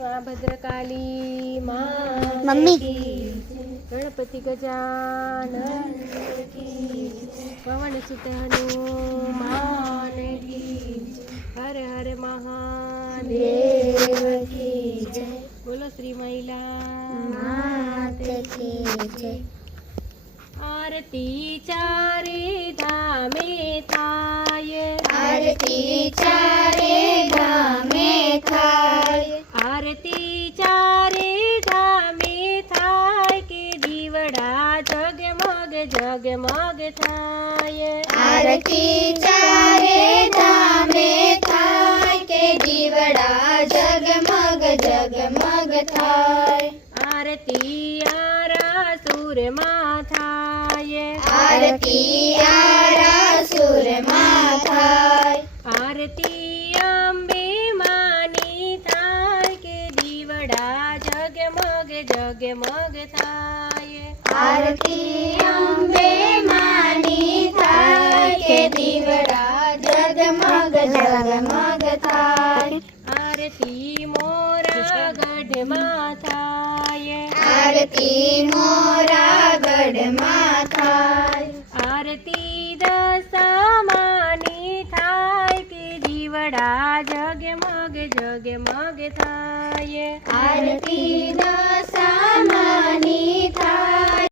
माँ भद्रकाली माँ मम्मी गणपति गजानन की पवन सुत हनुमान की हर हर महादेव की जय। बोलो श्री महिला मात की जय। आरती चारे धामे थाय आरती चारे धामे थाय आरती चारे धामे थाय के दीवड़ा जगमग जगमग थाय आरती चारे धामे थाय के दीवड़ा जगमग जगमग थाय आरती आरासुर माथाय आरती आरासुर माथाय आरती अंबे मानी थाय के दीवड़ा जगमग जगमग थाय आरती अंबे मानी थाय के दीवड़ा जगमग जगमग थाय आरती मोरा गढ़ माथाय आरती मोरा गढ़ माथाय आरती दशमानी थाय के दीवड़ा जगमग जगमग थाय आरती दशमानी थाय